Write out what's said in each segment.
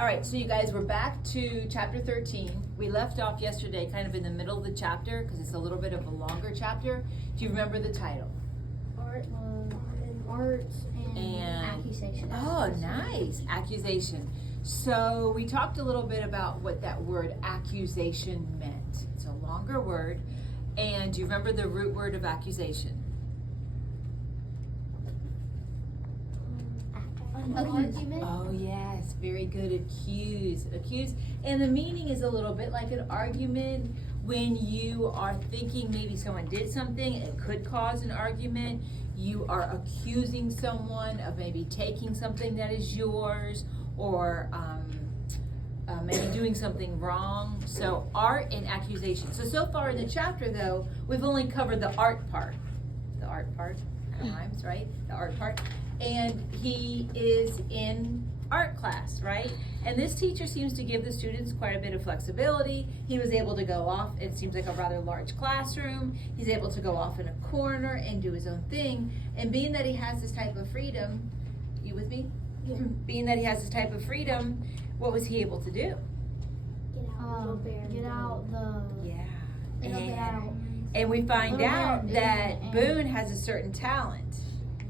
All right, so you guys, we're back to chapter 13. We left off yesterday kind of in the middle of the chapter because it's a little bit of a longer chapter. Do you remember the title? Art and Accusation. Oh, nice. Accusation. So we talked a little bit about what that word accusation meant. It's a longer word. And do you remember the root word of accusation? Argument. Oh yes, very good. Accuse. And the meaning is a little bit like an argument. When you are thinking maybe someone did something, it could cause an argument. You are accusing someone of maybe taking something that is yours, or maybe doing something wrong. So art and accusation. So far in the chapter though, we've only covered the art part. The art part, kind of rhymes, right? The art part. And he is in art class, right? And this teacher seems to give the students quite a bit of flexibility. He was able to go off, it seems like a rather large classroom. He's able to go off in a corner and do his own thing. And being that he has this type of freedom, you with me? Yeah. Being that he has this type of freedom, what was he able to do? Get out the. Yeah. And we find out that Boone has a certain talent.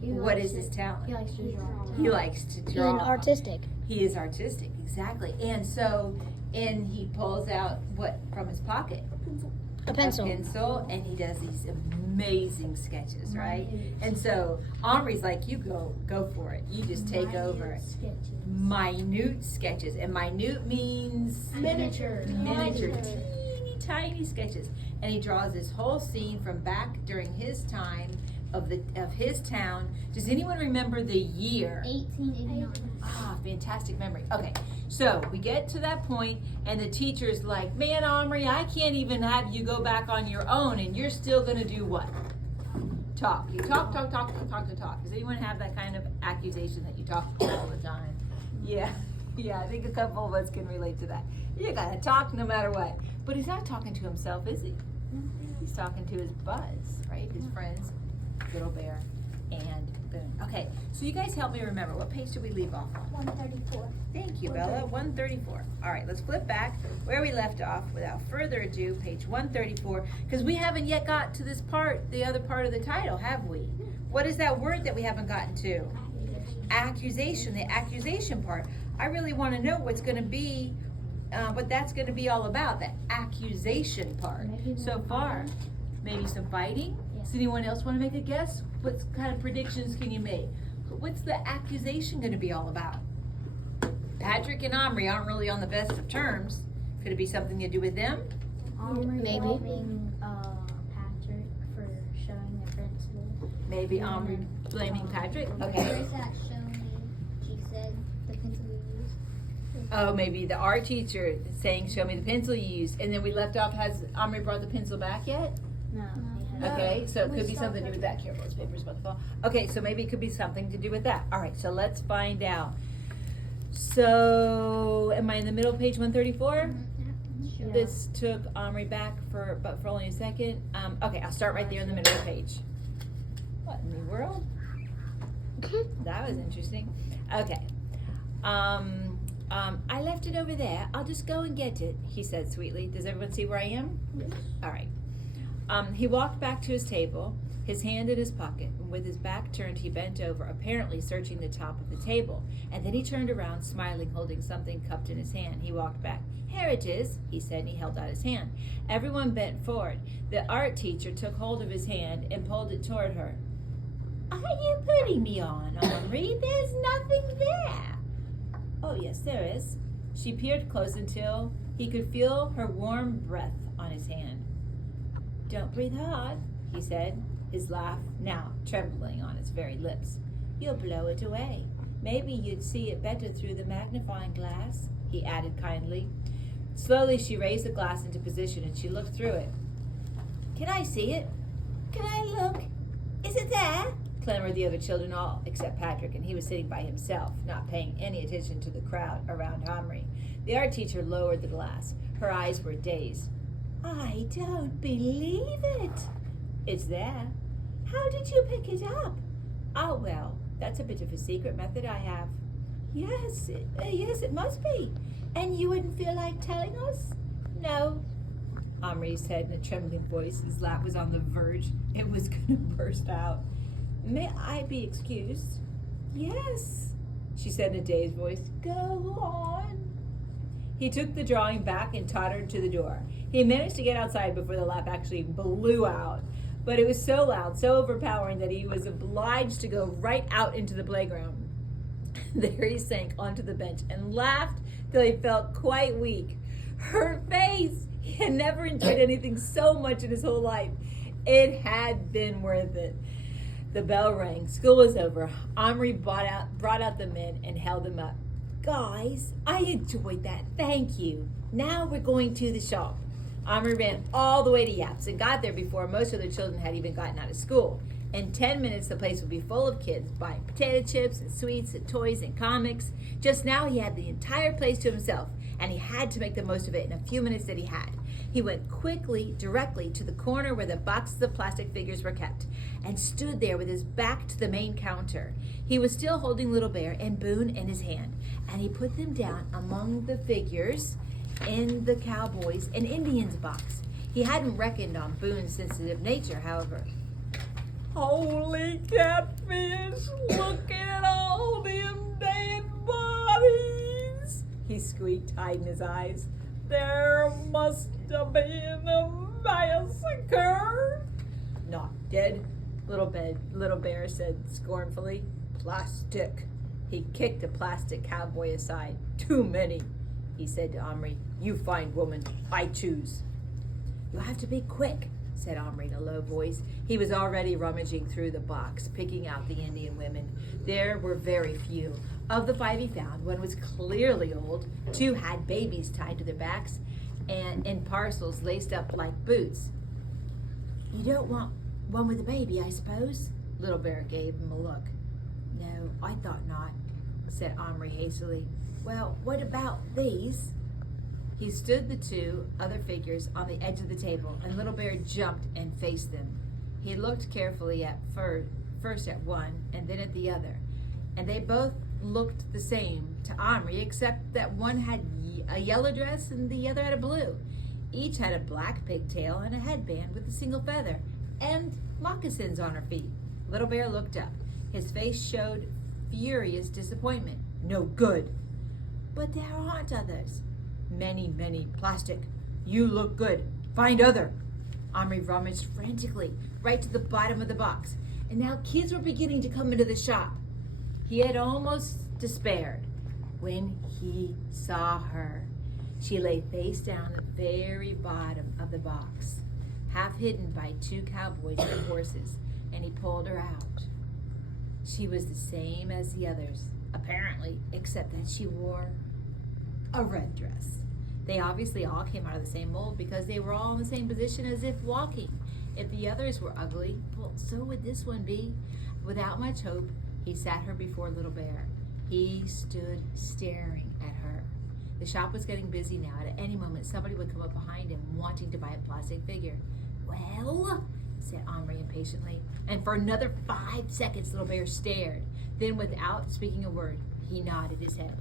What is his talent? He likes to draw. He likes to He's draw. artistic. He is artistic, exactly. And he pulls out what from his pocket? A pencil. A pencil, and he does these amazing sketches, right? And so Omri's like, you go for it. You just take over. Minute sketches. And minute means Miniature. Teeny tiny sketches. And he draws this whole scene from back during his time of his town. Does anyone remember the year? 1889. Ah, fantastic memory. Okay, so we get to that point, and the teacher's like, man, Omri, I can't even have you go back on your own, and you're still gonna do what? Talk. You talk. Does anyone have that kind of accusation that you talk all the time? Yeah, I think a couple of us can relate to that. You gotta talk no matter what. But he's not talking to himself, is he? He's talking to his buds, right? His friends, Little Bear and Boone. Okay, so you guys help me remember. What page did we leave off on? 134. Thank you, Bella. 134. All right, let's flip back where we left off. Without further ado, page 134, because we haven't yet got to this part, the other part of the title, have we? What is that word that we haven't gotten to? Accusation, the accusation part. I really want to know what's going to be, what that's going to be all about, the accusation part. So far, maybe some fighting? Does anyone else want to make a guess? What kind of predictions can you make? What's the accusation going to be all about? Patrick and Omri aren't really on the best of terms. Could it be something to do with them? Maybe. Blaming Patrick for showing the principal. Maybe Omri blaming Patrick? Okay. Where's that showing? She said the pencil you used. Oh, maybe the art teacher saying, show me the pencil you used. And then we left off, has Omri brought the pencil back yet? No. Okay, so it could be something to do with that. Careful, this paper's about to fall. Okay, so maybe it could be something to do with that. All right, so let's find out. So, am I in the middle of page 134? Yeah. This took Omri back for only a second. Okay, I'll start right there in the middle of the page. What in the world? That was interesting. Okay. I left it over there. I'll just go and get it, he said sweetly. Does everyone see where I am? Yes. All right. He walked back to his table, his hand in his pocket, and with his back turned, he bent over, apparently searching the top of the table. And then he turned around, smiling, holding something cupped in his hand. He walked back. Here it is, he said, and he held out his hand. Everyone bent forward. The art teacher took hold of his hand and pulled it toward her. Are you putting me on, Omri? There's nothing there. Oh, yes, there is. She peered close until he could feel her warm breath on his hand. Don't breathe hard, he said, his laugh now trembling on his very lips. You'll blow it away. Maybe you'd see it better through the magnifying glass, he added kindly. Slowly she raised the glass into position and she looked through it. Can I see it? Can I look? Is it there? Clamored the other children, all except Patrick, and he was sitting by himself, not paying any attention to the crowd around Omri. The art teacher lowered the glass. Her eyes were dazed. I don't believe it. It's there. How did you pick it up? Oh, well, that's a bit of a secret method I have. Yes, it must be. And you wouldn't feel like telling us? No, Omri said in a trembling voice. His laugh was on the verge. It was going to burst out. May I be excused? Yes, she said in a dazed voice. Go on. He took the drawing back and tottered to the door. He managed to get outside before the laugh actually blew out. But it was so loud, so overpowering that he was obliged to go right out into the playground. There he sank onto the bench and laughed till he felt quite weak. Her face! He had never enjoyed anything so much in his whole life. It had been worth it. The bell rang. School was over. Omri brought out the men and held them up. Guys, I enjoyed that. Thank you. Now we're going to the shop. Omri ran all the way to Yap's and got there before most of the children had even gotten out of school. In 10 minutes, the place would be full of kids buying potato chips and sweets and toys and comics. Just now, he had the entire place to himself, and he had to make the most of it in a few minutes that he had. He went directly to the corner where the boxes of plastic figures were kept, and stood there with his back to the main counter. He was still holding Little Bear and Boone in his hand, and he put them down among the figures in the Cowboys and Indians box. He hadn't reckoned on Boone's sensitive nature, however. Holy catfish, look at all them dead bodies, he squeaked, hiding his eyes. There must have been a massacre. Not dead, Little Bear said scornfully. Plastic. He kicked a plastic cowboy aside. Too many, he said to Omri. You find woman, I choose. You have to be quick, said Omri in a low voice. He was already rummaging through the box, picking out the Indian women. There were very few. Of the 5 he found, one was clearly old, 2 had babies tied to their backs, and in parcels laced up like boots. You don't want one with a baby, I suppose? Little Bear gave him a look. No, I thought not, said Omri hastily. Well, what about these? He stood the 2 other figures on the edge of the table, and Little Bear jumped and faced them. He looked carefully at first at one and then at the other, and they both looked the same to Omri, except that one had a yellow dress and the other had a blue. Each had a black pigtail and a headband with a single feather, and moccasins on her feet. Little Bear looked up. His face showed furious disappointment. No good. But there aren't others. Many, plastic. You look good. Find other. Omri rummaged frantically right to the bottom of the box, and now kids were beginning to come into the shop. He had almost despaired when he saw her. She lay face down at the very bottom of the box, half hidden by 2 cowboys and horses, and he pulled her out. She was the same as the others, apparently, except that she wore a red dress. They obviously all came out of the same mold because they were all in the same position as if walking. If the others were ugly, well, so would this one be. Without much hope, he sat her before Little Bear. He stood staring at her. The shop was getting busy now. At any moment, somebody would come up behind him wanting to buy a plastic figure. Well, said Omri impatiently, and for another 5 seconds, Little Bear stared. Then, without speaking a word, he nodded his head.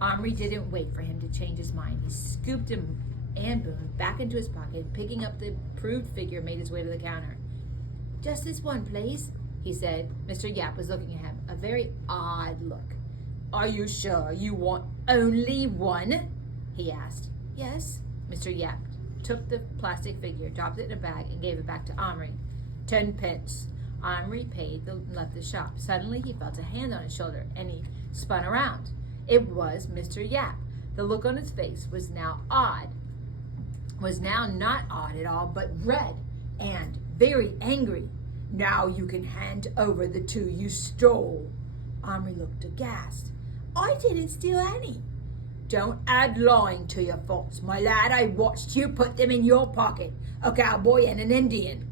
Omri didn't wait for him to change his mind. He scooped him and Boone back into his pocket, picking up the approved figure, made his way to the counter. Just this one, please, he said. Mr. Yap was looking at him, a very odd look. Are you sure you want only one? He asked. Yes. Mr. Yap took the plastic figure, dropped it in a bag, and gave it back to Omri. 10 pence. Omri paid and left the shop. Suddenly he felt a hand on his shoulder, and he spun around. It was Mr. Yap. The look on his face was now not odd at all, but red and very angry. Now you can hand over the 2 you stole. Omri looked aghast. I didn't steal any. Don't add lying to your faults, my lad. I watched you put them in your pocket, a cowboy and an Indian.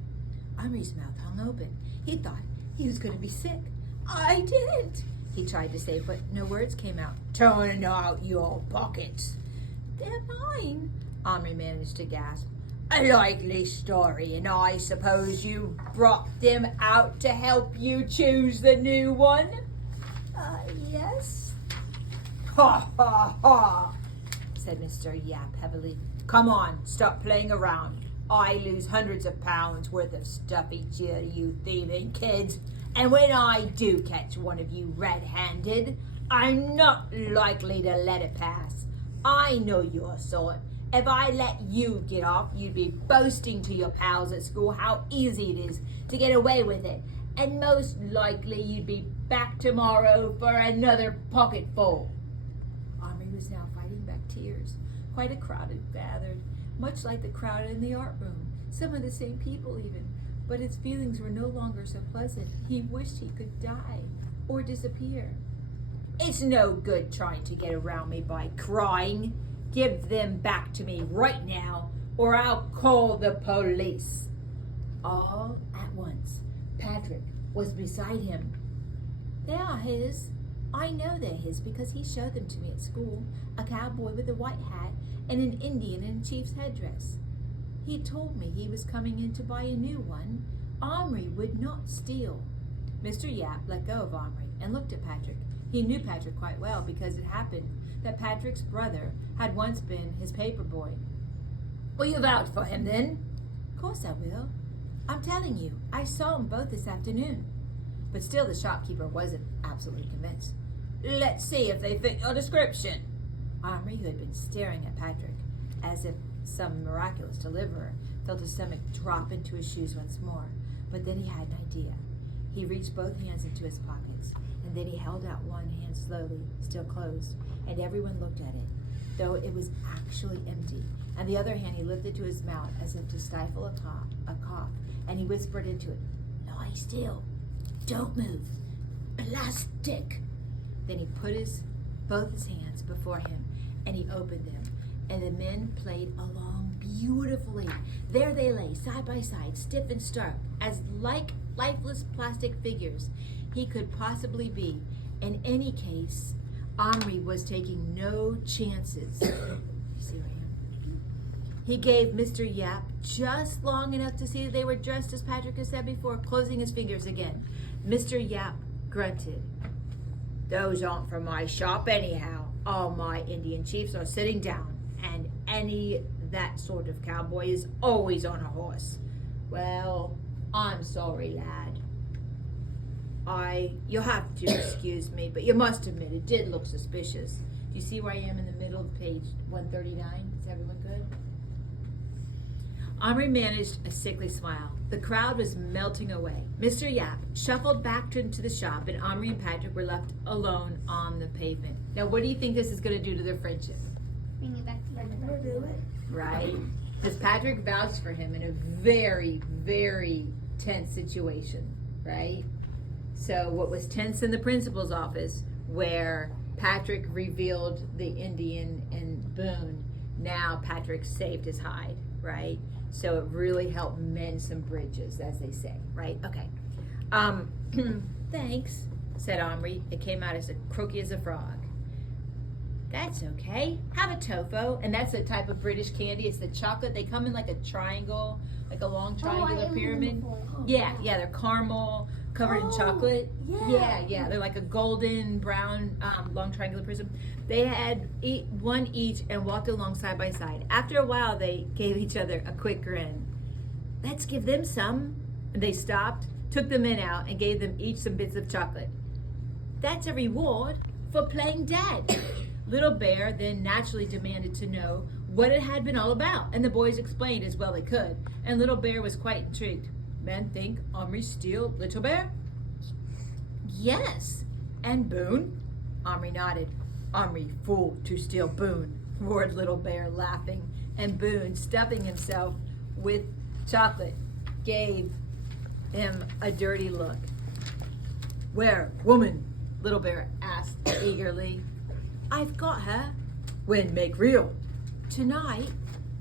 Omri's mouth hung open. He thought he was going to be sick. I didn't, he tried to say, but no words came out. Turn out your pockets. They're mine, Omri managed to gasp. A likely story, and I suppose you brought them out to help you choose the new one? Yes. Ha ha ha, said Mr. Yap heavily. Come on, stop playing around. I lose hundreds of pounds worth of stuff each year to you thieving kids. And when I do catch one of you red-handed, I'm not likely to let it pass. I know your sort. If I let you get off, you'd be boasting to your pals at school how easy it is to get away with it. And most likely you'd be back tomorrow for another pocketful. Omri was now fighting back tears. Quite a crowd had gathered, much like the crowd in the art room. Some of the same people even. But his feelings were no longer so pleasant. He wished he could die or disappear. It's no good trying to get around me by crying. Give them back to me right now, or I'll call the police. All at once, Patrick was beside him. They are his. I know they're his because he showed them to me at school. A cowboy with a white hat and an Indian in a chief's headdress. He told me he was coming in to buy a new one. Omri would not steal. Mr. Yap let go of Omri and looked at Patrick. He knew Patrick quite well because it happened that Patrick's brother had once been his paper boy. Will you vouch for him then? Of course I will. I'm telling you, I saw them both this afternoon. But still the shopkeeper wasn't absolutely convinced. Let's see if they fit your description. Omri, who had been staring at Patrick as if some miraculous deliverer, felt his stomach drop into his shoes once more. But then he had an idea. He reached both hands into his pockets, and then he held out one hand slowly, still closed, and everyone looked at it, though it was actually empty. And the other hand he lifted to his mouth as if to stifle a cough, and he whispered into it, Lie still. Don't move. Plastic. Then he put both his hands before him, and he opened them, and the men played along beautifully. There they lay, side by side, stiff and stark, as like lifeless plastic figures he could possibly be. In any case, Omri was taking no chances. You see where I am? He gave Mr. Yap just long enough to see that they were dressed as Patrick had said before, closing his fingers again. Mr. Yap grunted. Those aren't from my shop anyhow. All my Indian chiefs are sitting down, and any that sort of cowboy is always on a horse. Well, I'm sorry, lad. You'll have to excuse me, but you must admit it did look suspicious. Do you see where I am in the middle of page 139? Is everyone good? Omri managed a sickly smile. The crowd was melting away. Mr. Yap shuffled back into the shop, and Omri and Patrick were left alone on the pavement. Now, what do you think this is going to do to their friendship? Bring it back together. Right? Because Patrick vouched for him in a very, very tense situation, right? So what was tense in the principal's office, where Patrick revealed the Indian and Boone, now Patrick saved his hide, right? So it really helped mend some bridges, as they say, right? Okay. Thanks, said Omri. It came out as croaky as a frog. That's okay. Have a tofu, and that's a type of British candy. It's the chocolate. They come in like a triangle, like a long triangular pyramid. Yeah, they're caramel covered in chocolate. Yeah, they're like a golden brown long triangular prism. They had one each and walked along side by side. After a while, they gave each other a quick grin. Let's give them some. And they stopped, took the men out, and gave them each some bits of chocolate. That's a reward for playing dead. Little Bear then naturally demanded to know what it had been all about, and the boys explained as well they could, and Little Bear was quite intrigued. Men think Omri steal Little Bear? Yes. And Boone? Omri nodded. Omri fool to steal Boone, roared Little Bear, laughing, and Boone, stuffing himself with chocolate, gave him a dirty look. Where, woman? Little Bear asked eagerly. I've got her. When? Make real. Tonight.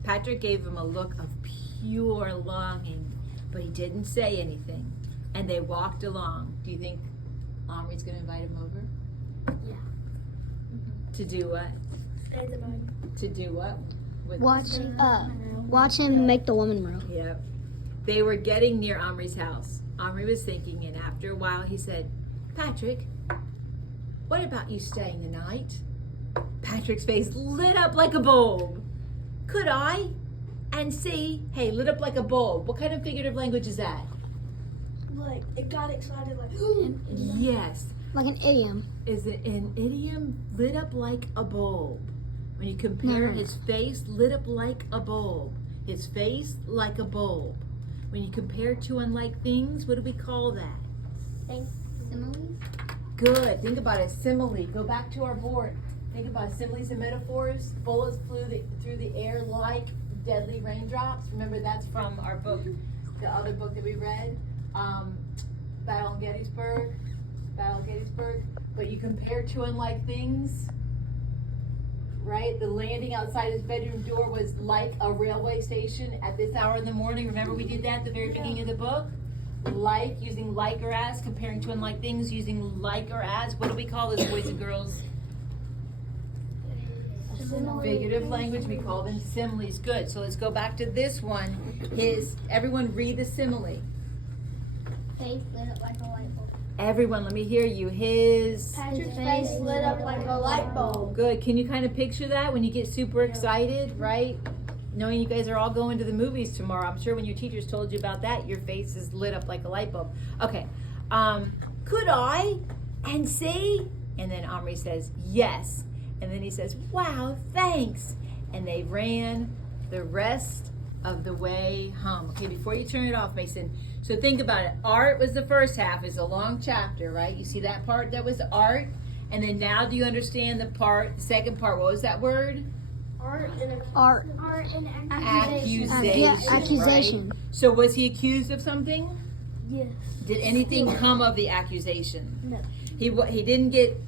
Patrick gave him a look of pure longing, but he didn't say anything. And they walked along. Do you think Omri's going to invite him over? Yeah. To do what? Stay the night. To do what? Watch him make the woman row. Yep. They were getting near Omri's house. Omri was thinking, and after a while he said, Patrick, what about you staying the night? Patrick's face lit up like a bulb. Could I? And see, hey, lit up like a bulb. What kind of figurative language is that? Like, it got excited, like, Yes. Like an idiom. Is it an idiom? Lit up like a bulb. When you compare No. his face lit up like a bulb. His face like a bulb. When you compare two unlike things, what do we call that? Similes? Good. Think about it. Simile. Go back to our board. Think about similes and metaphors. Bullets flew through the air like deadly raindrops. Remember, that's from our book, the other book that we read, Battle of Gettysburg. But you compare two unlike things, right? The landing outside his bedroom door was like a railway station at this hour in the morning. Remember, we did that at the very beginning of the book? Like, using like or as, comparing two unlike things, using like or as. What do we call those, boys and girls? Figurative language, we call them similes. Good. So let's go back to this one. Everyone read the simile. Face lit up like a light bulb. Everyone, let me hear you. Patrick's face lit up like a light bulb. Good. Can you kind of picture that when you get super excited, right? Knowing you guys are all going to the movies tomorrow. I'm sure when your teachers told you about that, your face is lit up like a light bulb. Okay. Could I? And see? And then Omri says, yes. And then he says, wow, thanks. And they ran the rest of the way home. Okay, before you turn it off, Mason, so think about it. Art was the first half. It's a long chapter, right? You see that part? That was art. And then now do you understand the second part? What was that word? Art and Accusation. Accusation. Right? So was he accused of something? Yes. Did anything come of the accusation? No. He didn't get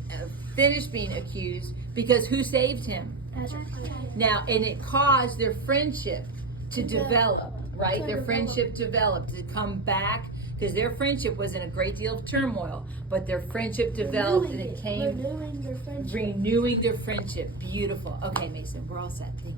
finished being accused because who saved him? Patrick. Now, and it caused their friendship to develop, right? Their friendship developed to come back because their friendship was in a great deal of turmoil, but their friendship developed and it came Renewing their friendship. renewing their friendship. Beautiful. Okay, Mason, we're all set. Thank you.